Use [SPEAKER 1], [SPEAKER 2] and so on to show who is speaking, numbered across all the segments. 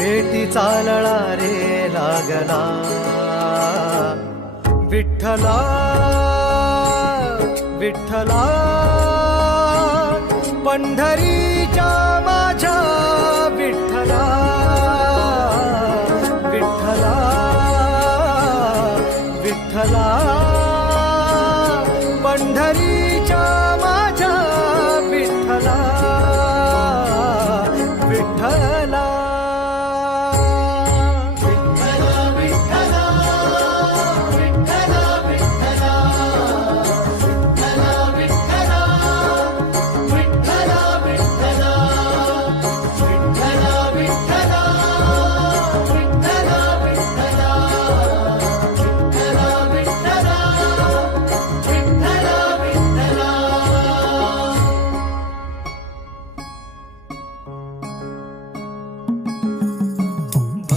[SPEAKER 1] भेटी चालळा रे लागला. विठ्ठला विठ्ठला पंढरीच्या माझ्या विठ्ठला विठ्ठला विठ्ठला पंढरी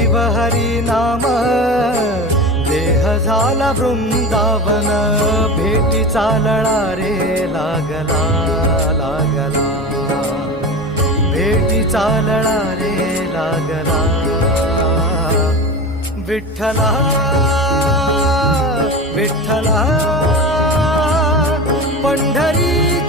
[SPEAKER 1] जीव हरी नाम देह झाला वृंदावन भेटी चालळा रे लागला लागला. भेटी चालळा रे लागला. विठ्ठला विठ्ठला पंढरी